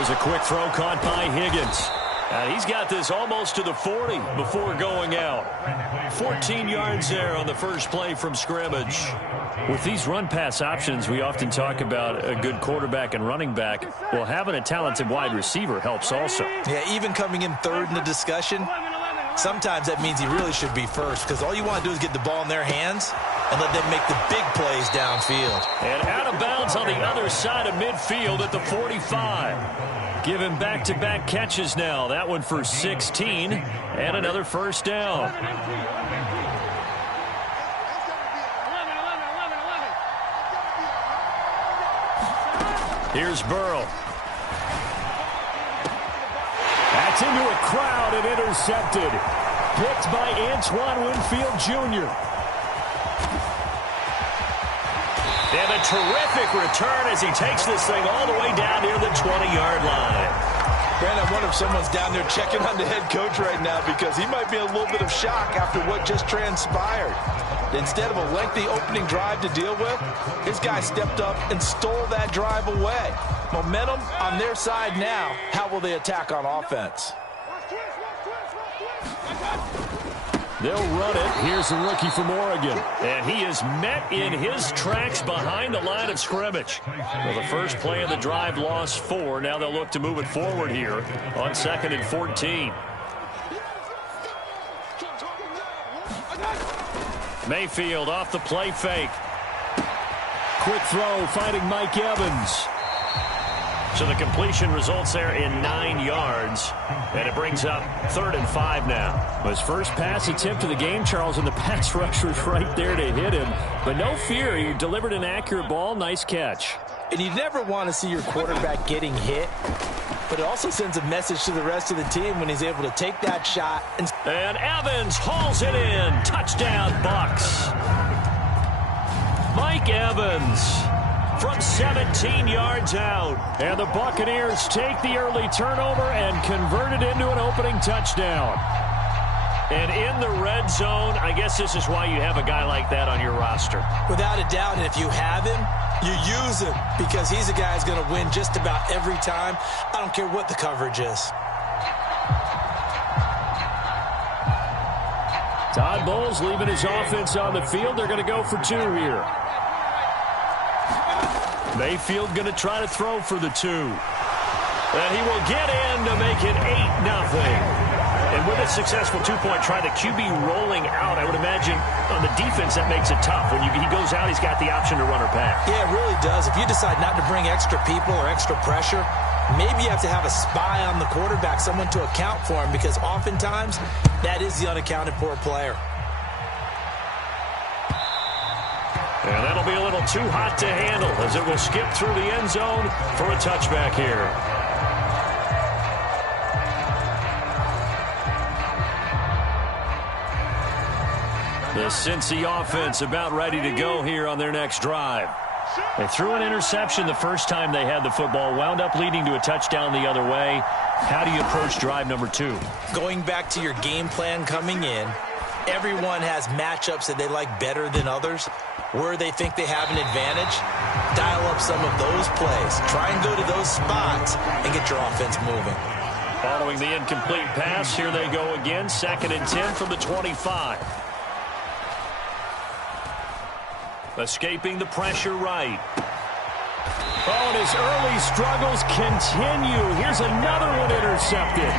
Here's a quick throw caught by Higgins. He's got this almost to the 40 before going out. 14 yards there on the first play from scrimmage. With these run-pass options, we often talk about a good quarterback and running back. Well, having a talented wide receiver helps also. Yeah, even coming in third in the discussion, sometimes that means he really should be first, because all you want to do is get the ball in their hands and let them make the big plays downfield. And out of bounds on the other side of midfield at the 45. Give him back-to-back catches now. That one for 16 and another first down. Here's Burrow. That's into a crowd and intercepted. Picked by Antoine Winfield Jr. And a terrific return as he takes this thing all the way down near the 20-yard line. Brandon, I wonder if someone's down there checking on the head coach right now, because he might be in a little bit of shock after what just transpired. Instead of a lengthy opening drive to deal with, his guy stepped up and stole that drive away. Momentum on their side now. How will they attack on offense? They'll run it. Here's the rookie from Oregon. And he is met in his tracks behind the line of scrimmage. Well, the first play of the drive lost 4. Now they'll look to move it forward here on 2nd and 14. Mayfield off the play fake. Quick throw finding Mike Evans. So the completion results there in 9 yards. And it brings up 3rd and 5 now. His first pass attempt of the game, Charles, and the pass rush was right there to hit him. But no fear, he delivered an accurate ball. Nice catch. And you never want to see your quarterback getting hit. But it also sends a message to the rest of the team when he's able to take that shot. And Evans hauls it in. Touchdown, Bucks. Mike Evans from 17 yards out. And the Buccaneers take the early turnover and convert it into an opening touchdown. And in the red zone, I guess this is why you have a guy like that on your roster. Without a doubt, and if you have him, you use him, because he's a guy who's going to win just about every time. I don't care what the coverage is. Todd Bowles leaving his offense on the field. They're going to go for 2 here. Mayfield going to try to throw for the 2. And he will get in to make it 8-0. And with a successful 2-point try, the QB rolling out, I would imagine on the defense that makes it tough. When he goes out, he's got the option to run or pass. Yeah, it really does. If you decide not to bring extra people or extra pressure, maybe you have to have a spy on the quarterback, someone to account for him, because oftentimes that is the unaccounted for player. And that'll be a little too hot to handle as it will skip through the end zone for a touchback here. The Cincy offense about ready to go here on their next drive. They threw an interception the first time they had the football, wound up leading to a touchdown the other way. How do you approach drive number 2? Going back to your game plan coming in, everyone has matchups that they like better than others. Where they think they have an advantage, dial up some of those plays. Try and go to those spots and get your offense moving. Following the incomplete pass, here they go again. 2nd and 10 from the 25. Escaping the pressure right. Oh, and his early struggles continue. Here's another one intercepted.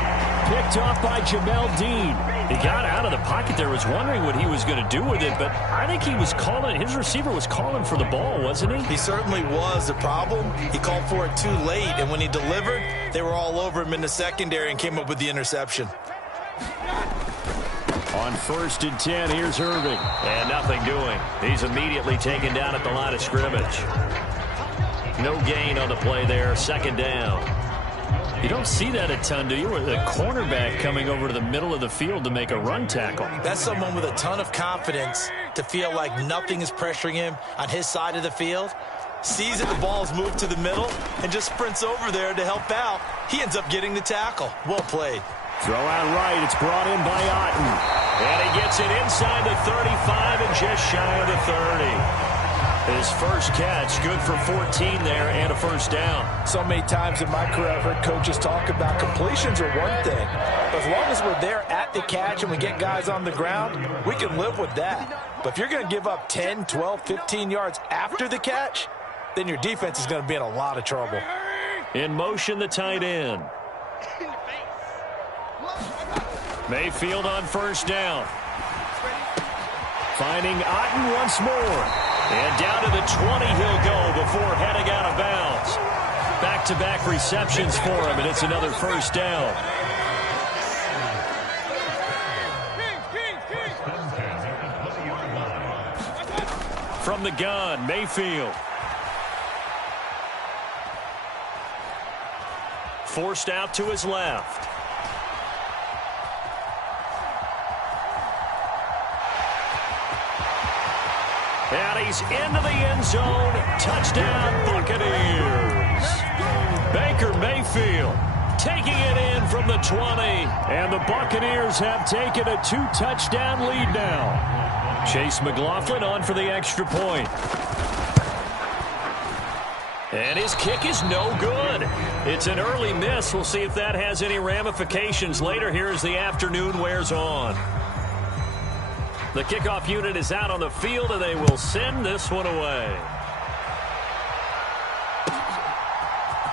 Picked off by Jamel Dean. He got out of the pocket there, was wondering what he was going to do with it, but I think he was calling, his receiver was calling for the ball, wasn't he? He certainly was. The problem, he called for it too late, and when he delivered, they were all over him in the secondary and came up with the interception. On 1st and 10, here's Irving. And nothing doing. He's immediately taken down at the line of scrimmage. No gain on the play there. 2nd down. You don't see that a ton, do you? With a cornerback coming over to the middle of the field to make a run tackle. That's someone with a ton of confidence to feel like nothing is pressuring him on his side of the field. Sees that the ball's moved to the middle and just sprints over there to help out. He ends up getting the tackle. Well played. Throw out right. It's brought in by Otten. And he gets it inside the 35 and just shy of the 30. His first catch, good for 14 there and a first down. So many times in my career I've heard coaches talk about completions are one thing. But as long as we're there at the catch and we get guys on the ground, we can live with that. But if you're going to give up 10, 12, 15 yards after the catch, then your defense is going to be in a lot of trouble. In motion, the tight end. Mayfield on first down. Finding Otten once more. And down to the 20 he'll go before heading out of bounds. Back-to-back receptions for him, and it's another first down. From the gun, Mayfield. Forced out to his left. And he's into the end zone. Touchdown, Buccaneers. Baker Mayfield taking it in from the 20. And the Buccaneers have taken a 2-touchdown lead now. Chase McLaughlin on for the extra point. And his kick is no good. It's an early miss. We'll see if that has any ramifications later here as the afternoon wears on. The kickoff unit is out on the field, and they will send this one away.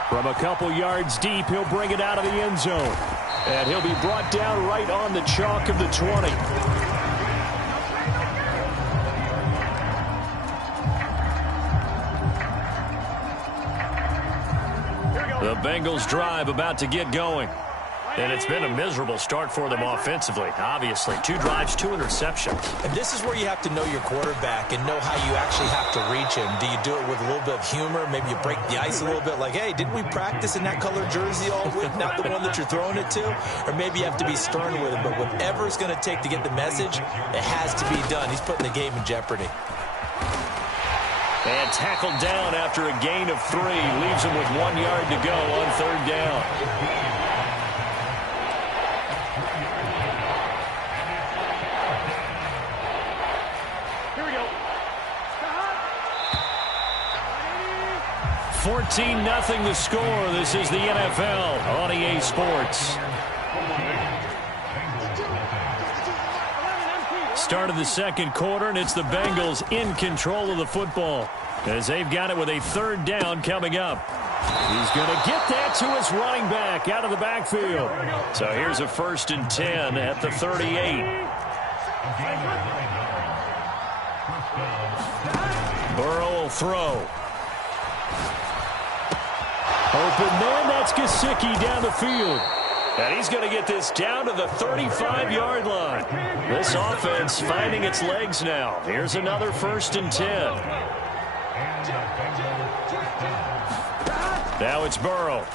From a couple yards deep, he'll bring it out of the end zone. And he'll be brought down right on the chalk of the 20. The Bengals drive about to get going. And it's been a miserable start for them offensively, obviously. 2 drives, 2 interceptions. And this is where you have to know your quarterback and know how you actually have to reach him. Do you do it with a little bit of humor? Maybe you break the ice a little bit like, hey, didn't we practice in that color jersey all week, not the one that you're throwing it to? Or maybe you have to be stern with him. But whatever it's going to take to get the message, it has to be done. He's putting the game in jeopardy. And tackled down after a gain of 3. Leaves him with 1 yard to go on third down. Here we go. 14-0 the score. This is the NFL on EA Sports. Start of the second quarter, and it's the Bengals in control of the football as they've got it with a third down coming up. He's going to get that to his running back out of the backfield. So here's a 1st and 10 at the 38. Burrow will throw. Open man, that's Gesicki down the field. And he's going to get this down to the 35-yard line. This offense finding its legs now. Here's another 1st and 10. Now it's Burrow.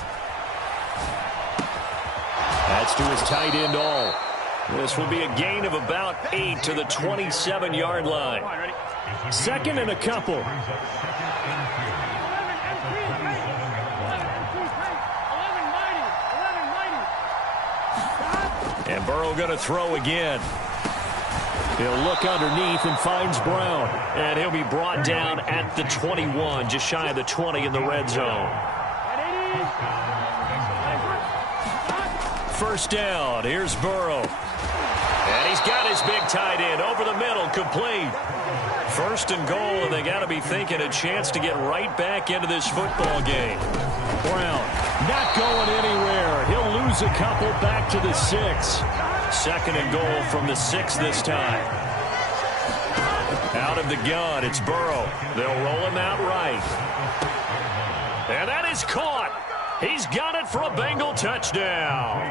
That's to his tight end all. This will be a gain of about 8 to the 27-yard line. 2nd and a couple. And Burrow going to throw again. He'll look underneath and finds Brown. And he'll be brought down at the 21, just shy of the 20 in the red zone. 1st down. Here's Burrow. And he's got his big tight end over the middle, complete. 1st and goal, and they got to be thinking a chance to get right back into this football game. Brown not going anywhere. He'll lose a couple back to the 6. 2nd and goal from the 6 this time. Out of the gun, it's Burrow. They'll roll him out right. And that is caught. He's got it for a Bengal touchdown.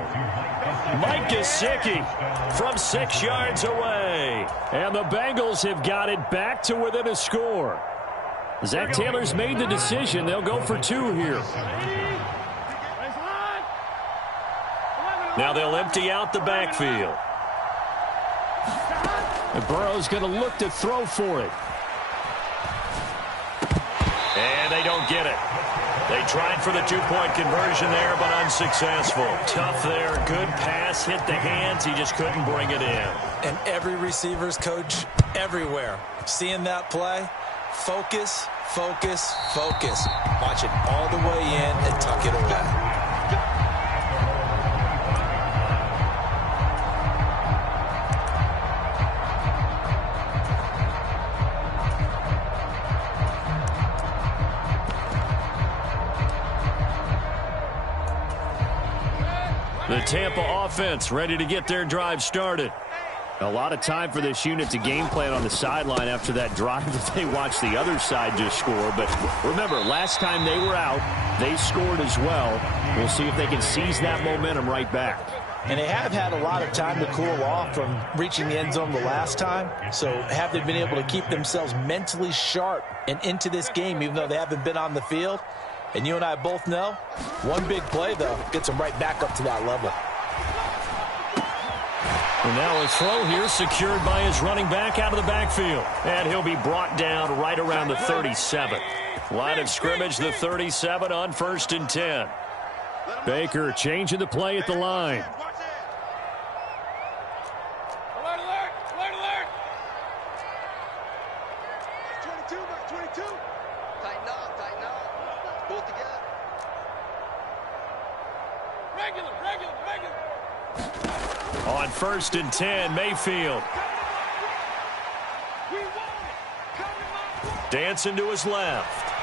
Mike Gesicki from 6 yards away. And the Bengals have got it back to within a score. Zach Taylor's made the decision. They'll go for 2 here. Now they'll empty out the backfield. And Burrow's going to look to throw for it. And they don't get it. They tried for the 2-point conversion there, but unsuccessful. Tough there. Good pass. Hit the hands. He just couldn't bring it in. And every receiver's coach everywhere, seeing that play, Focus, focus, focus. Watch it all the way in and tuck it away. The Tampa offense ready to get their drive started. A lot of time for this unit to game plan on the sideline after that drive that they watched the other side just score. But remember, last time they were out, they scored as well. We'll see if they can seize that momentum right back. And they have had a lot of time to cool off from reaching the end zone the last time. So have they been able to keep themselves mentally sharp and into this game even though they haven't been on the field? And you and I both know, one big play, though, gets them right back up to that level. And now a throw here secured by his running back out of the backfield. And he'll be brought down right around the 37. Line of scrimmage, the 37 on 1st and 10. Baker changing the play at the line. Alert, alert, alert, alert. 22, 22. Tighten up. Pull it together. Regular. On 1st and 10, Mayfield. Dancing to his left.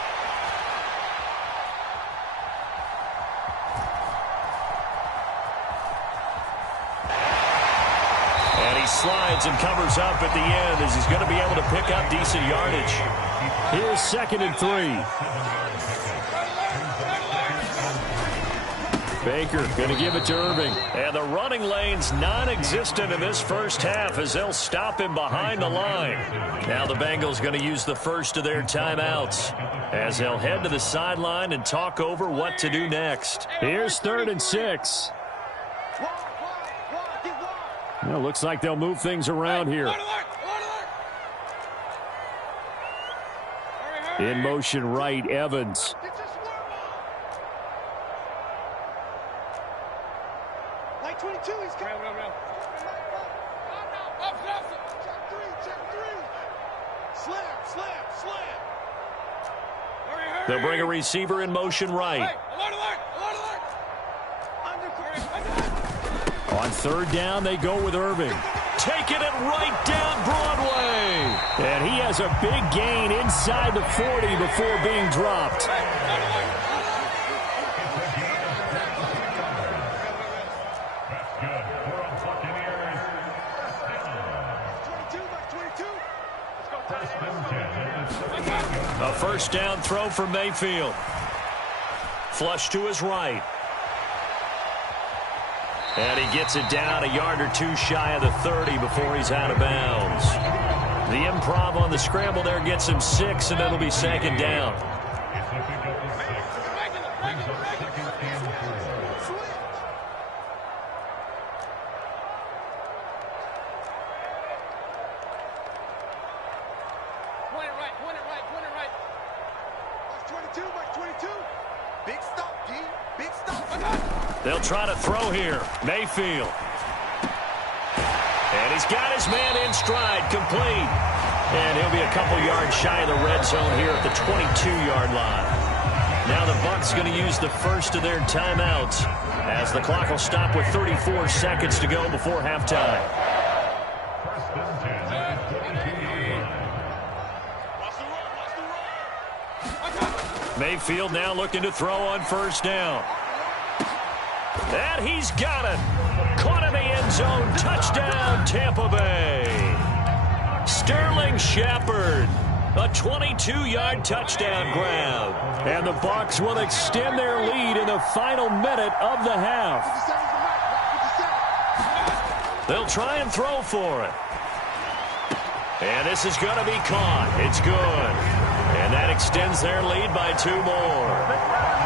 And he slides and covers up at the end as he's going to be able to pick up decent yardage. Here's 2nd and 3. Baker going to give it to Irving. And the running lane's non-existent in this first half as they'll stop him behind the line. Now the Bengals going to use the first of their timeouts as they'll head to the sideline and talk over what to do next. Here's 3rd and 6. Well, looks like they'll move things around here. In motion right, Evans. They'll bring a receiver in motion right. On 3rd down, they go with Irving. Taking it right down Broadway. And he has a big gain inside the 40 before being dropped. A 1st down throw for Mayfield. Flush to his right. And he gets it down a yard or two shy of the 30 before he's out of bounds. The improv on the scramble there gets him 6, and it'll be 2nd down. They'll try to throw here. Mayfield. And he's got his man in stride, complete. And he'll be a couple yards shy of the red zone here at the 22-yard line. Now the Bucs going to use the first of their timeouts as the clock will stop with 34 seconds to go before halftime. Mayfield now looking to throw on 1st down. And he's got it. Caught in the end zone. Touchdown, Tampa Bay. Sterling Shepard. A 22-yard touchdown grab. And the Bucs will extend their lead in the final minute of the half. They'll try and throw for it. And this is going to be caught. It's good. And that extends their lead by 2 more.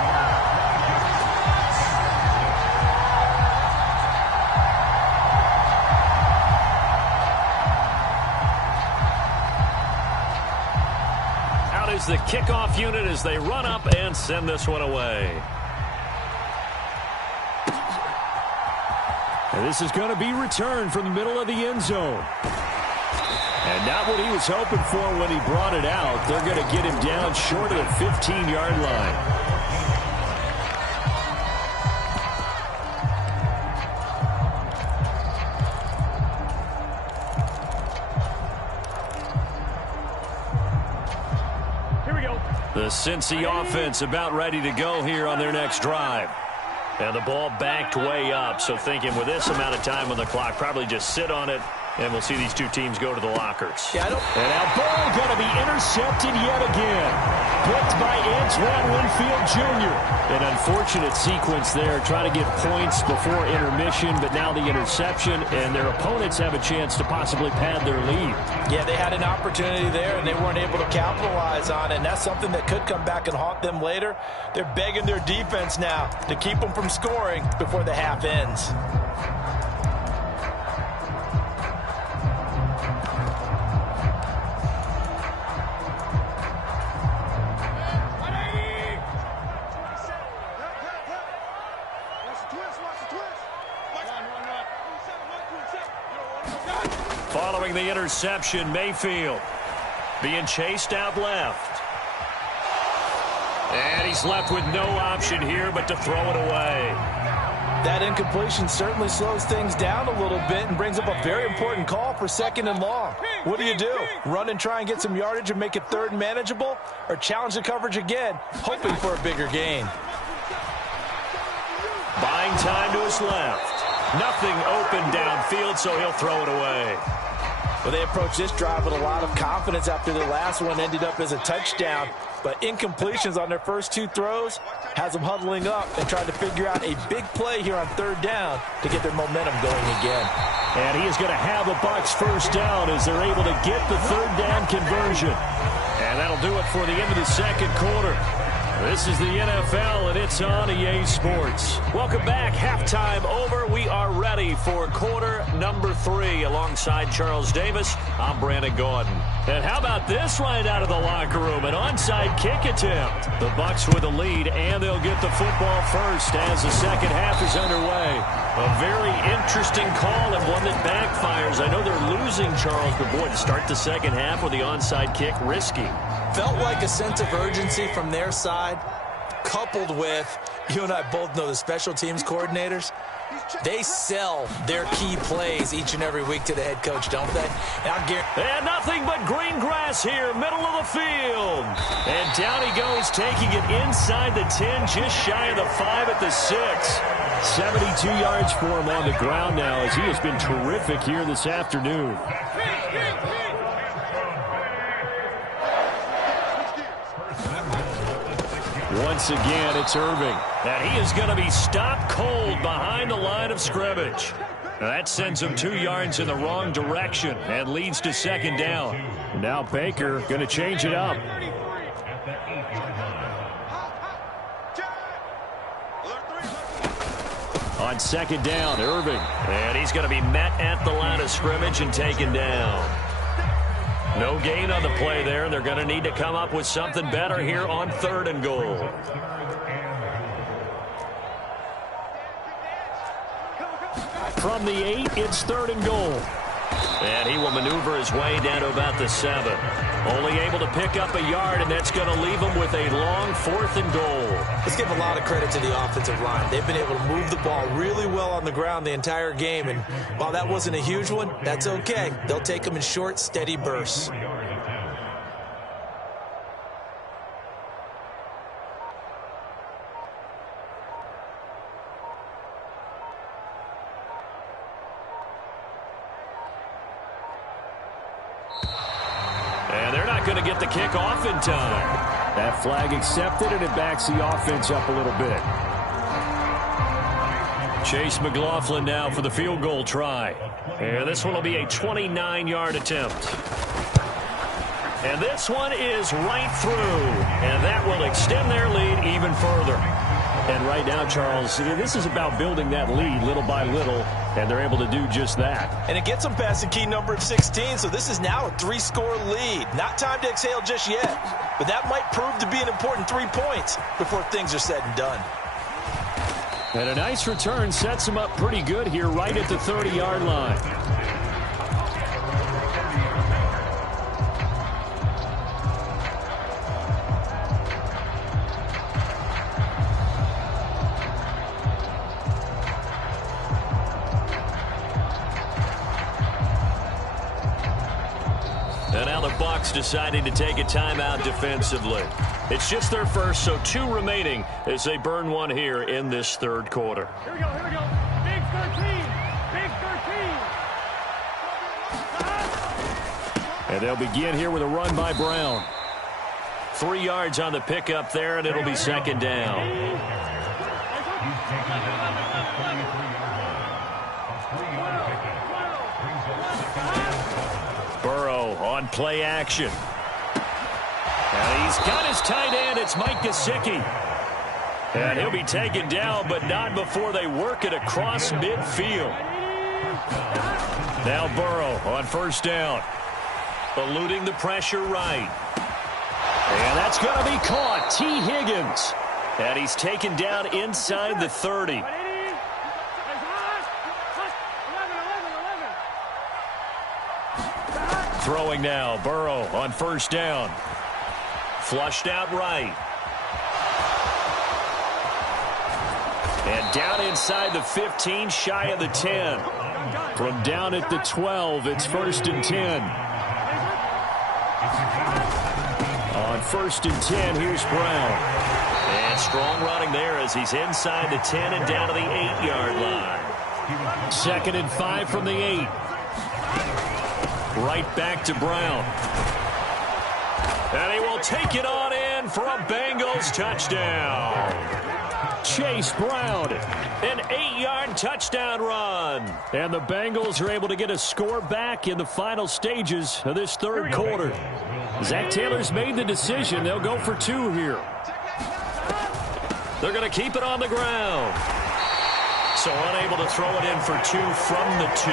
Is the kickoff unit as they run up and send this one away. And this is going to be returned from the middle of the end zone. And not what he was hoping for when he brought it out. They're going to get him down short of the 15-yard line. The Cincy offense about ready to go here on their next drive. And the ball backed way up, so thinking with this amount of time on the clock, probably just sit on it, and we'll see these two teams go to the lockers. Yeah, and now ball going to be intercepted yet again. Picked by Antoine Winfield Jr. An unfortunate sequence there, trying to get points before intermission, but now the interception, and their opponents have a chance to possibly pad their lead. Yeah, they had an opportunity there, and they weren't able to capitalize on it, and that's something that could come back and haunt them later. They're begging their defense now to keep them from scoring before the half ends. Following the interception, Mayfield being chased out left. And he's left with no option here but to throw it away. That incompletion certainly slows things down a little bit and brings up a very important call for 2nd and long. What do? Run and try and get some yardage and make it 3rd and manageable, or challenge the coverage again, hoping for a bigger gain? Buying time to his left. Nothing open downfield, so he'll throw it away. Well, they approached this drive with a lot of confidence after the last one ended up as a touchdown. But incompletions on their first 2 throws has them huddling up and trying to figure out a big play here on 3rd down to get their momentum going again. And he is going to have the Bucs first down as they're able to get the 3rd down conversion. And that'll do it for the end of the 2nd quarter. This is the NFL, and it's on EA Sports. Welcome back. Halftime over. We are ready for quarter number 3. Alongside Charles Davis, I'm Brandon Gordon. And how about this right out of the locker room? An onside kick attempt. The Bucs with the lead, and they'll get the football first as the second half is underway. A very interesting call and one that backfires. I know they're losing, Charles, but boy, to start the second half with the onside kick, risky. Felt like a sense of urgency from their side, coupled with, you and I both know the special teams coordinators, they sell their key plays each and every week to the head coach, don't they? And nothing but green grass here, middle of the field. And down he goes, taking it inside the 10, just shy of the 5 at the 6. 72 yards for him on the ground now as he has been terrific here this afternoon. Once again, it's Irving. And he is going to be stopped cold behind the line of scrimmage. That sends him 2 yards in the wrong direction and leads to 2nd down. Now Baker going to change it up. On 2nd down, Irving. And he's going to be met at the line of scrimmage and taken down. No gain on the play there. They're going to need to come up with something better here on 3rd and goal. From the 8, it's 3rd and goal. And he will maneuver his way down to about the 7. Only able to pick up a yard, and that's going to leave him with a long 4th and goal. Let's give a lot of credit to the offensive line. They've been able to move the ball really well on the ground the entire game, and while that wasn't a huge one, that's okay. They'll take them in short, steady bursts. And they're not going to get the kick off in time. That flag accepted, and it backs the offense up a little bit. Chase McLaughlin now for the field goal try. And this one will be a 29-yard attempt. And this one is right through. And that will extend their lead even further. And right now, Charles, this is about building that lead little by little, and they're able to do just that. And it gets them past the key number of 16, so this is now a 3-score lead. Not time to exhale just yet, but that might prove to be an important 3 points before things are said and done. And a nice return sets them up pretty good here right at the 30-yard line. Bucs deciding to take a timeout defensively. It's just their first, so 2 remaining as they burn one here in this third quarter. Here we go, here we go. Big 13. Big 13. And they'll begin here with a run by Brown. 3 yards on the pickup there, and it'll be second down. Burrow on play action. And he's got his tight end. It's Mike Gesicki. And he'll be taken down, but not before they work it across midfield. Now Burrow on first down. Eluding the pressure right. And that's going to be caught. T. Higgins. And he's taken down inside the 30. Throwing now. Burrow on first down. Flushed out right. And down inside the 15, shy of the 10. From down at the 12, it's first and 10. On first and 10, here's Brown. And strong running there as he's inside the 10 and down to the 8-yard line. Second and 5 from the 8. Right back to Brown. And he will take it on in for a Bengals touchdown. Chase Brown, an 8-yard touchdown run. And the Bengals are able to get a score back in the final stages of this third quarter. Zach Taylor's made the decision. They'll go for 2 here. They're going to keep it on the ground. So unable to throw it in for 2 from the 2.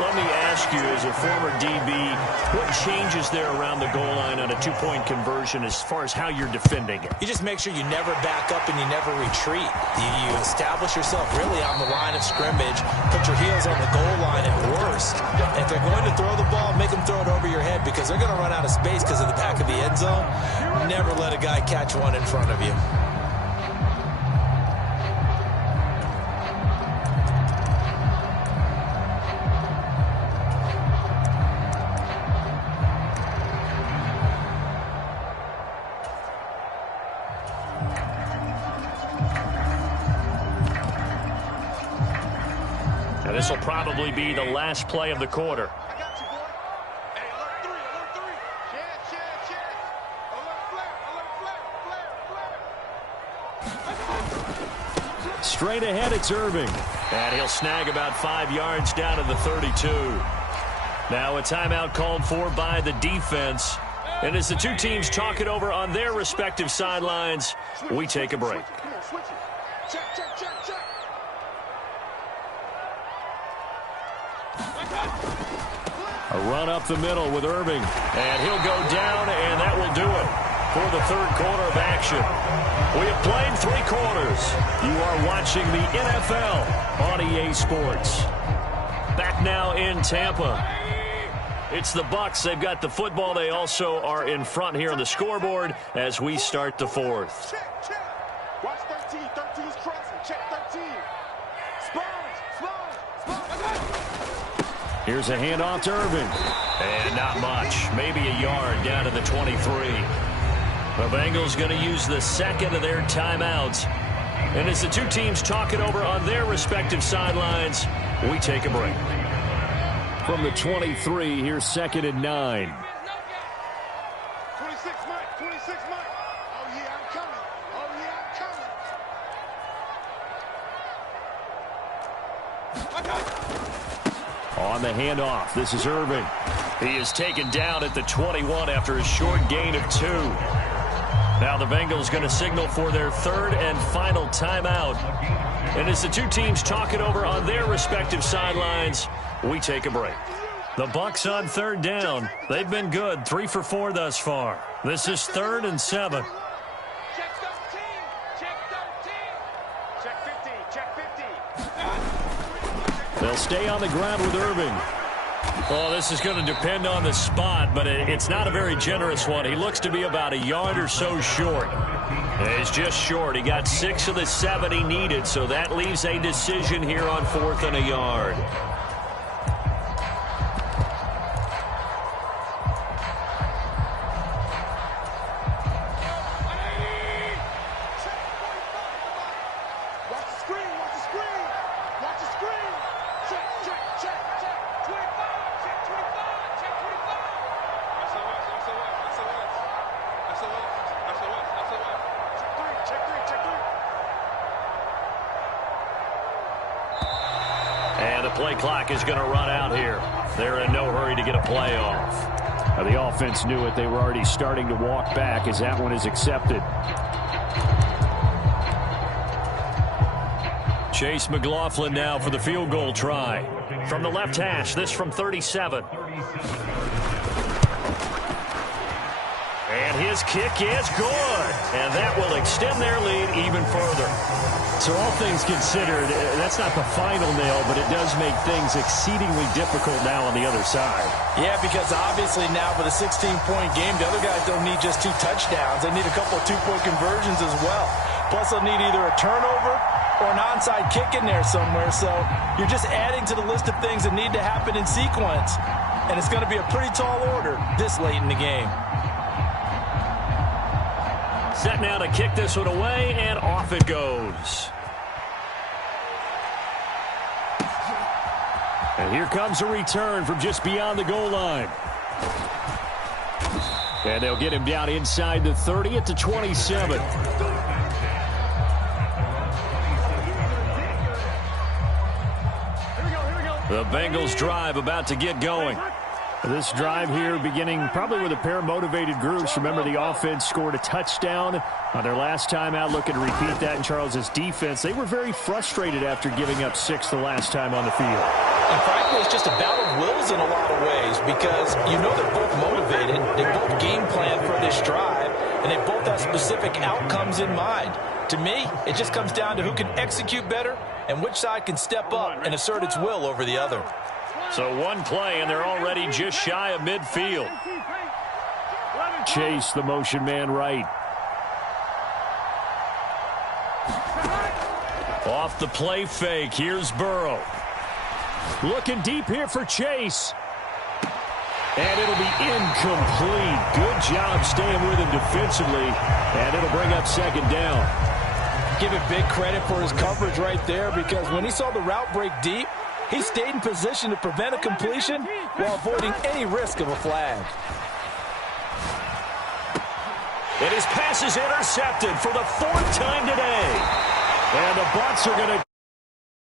Let me ask you, as a former DB, what changes there around the goal line on a 2-point conversion as far as how you're defending it? You just make sure you never back up and you never retreat. You establish yourself really on the line of scrimmage, put your heels on the goal line at worst. If they're going to throw the ball, make them throw it over your head because they're going to run out of space because of the back of the end zone. Never let a guy catch one in front of you. This will probably be the last play of the quarter. I got you, boy. Hey, alert 3, alert 3. Check. Alert flare. Straight ahead, it's Irving. And he'll snag about 5 yards down to the 32. Now a timeout called for by the defense. And as the 2 teams talk it over on their respective sidelines, we take a break. Come on, switch it. Check. A run up the middle with Irving. And he'll go down, and that will do it for the third quarter of action. We have played 3 quarters. You are watching the NFL on EA Sports. Back now in Tampa. It's the Bucs. They've got the football. They also are in front here on the scoreboard as we start the fourth. Check. Watch 13. 13's crossing. Check 13. Sponge. Here's a handoff to Irving. And not much. Maybe a yard down to the 23. The Bengals going to use the second of their timeouts. And as the 2 teams talk it over on their respective sidelines, we take a break. From the 23, here's second and 9. 26 Mike. 26 Mike. Oh, yeah, I'm coming. On the handoff, this is Irving. He is taken down at the 21 after a short gain of 2. Now the Bengals going to signal for their third and final timeout. And as the 2 teams talk it over on their respective sidelines, we take a break. The Bucs on third down. They've been good, 3 for 4 thus far. This is 3rd and 7. Check 13. Check 13. Check 50. Check 50. They'll stay on the ground with Irving. Well, this is going to depend on the spot, but it's not a very generous one. He looks to be about a yard or so short. It's just short. He got 6 of the 7 he needed, so that leaves a decision here on 4th and a yard. the play clock is going to run out here. They're in no hurry to get a play off. The offense knew it. They were already starting to walk back as that one is accepted. Chase McLaughlin now for the field goal try. From the left hash, this from 37. And his kick is good. And that will extend their lead even further. So all things considered, that's not the final nail, but it does make things exceedingly difficult now on the other side. Yeah, because obviously now with a 16-point game, the other guys don't need just 2 touchdowns. They need a couple of 2-point conversions as well. Plus, they'll need either a turnover or an onside kick in there somewhere. So you're just adding to the list of things that need to happen in sequence. And it's going to be a pretty tall order this late in the game. Set now to kick this one away, and off it goes. And here comes a return from just beyond the goal line. And they'll get him down inside the 30 at the 27. The Bengals drive about to get going. This drive here beginning probably with a pair of motivated groups. Remember, the offense scored a touchdown on their last time out, looking to repeat that in Charles's defense. They were very frustrated after giving up 6 the last time on the field. And frankly, it's just a battle of wills in a lot of ways because you know they're both motivated. They both game plan for this drive, and they both have specific outcomes in mind. To me, it just comes down to who can execute better and which side can step up and assert its will over the other. So one play, and they're already just shy of midfield. Chase, the motion man right. Off the play fake, here's Burrow. Looking deep here for Chase. And it'll be incomplete. Good job staying with him defensively. And it'll bring up second down. Give it big credit for his coverage right there because when he saw the route break deep, he stayed in position to prevent a completion while avoiding any risk of a flag. And his pass is intercepted for the 4th time today. And the Bucs are going to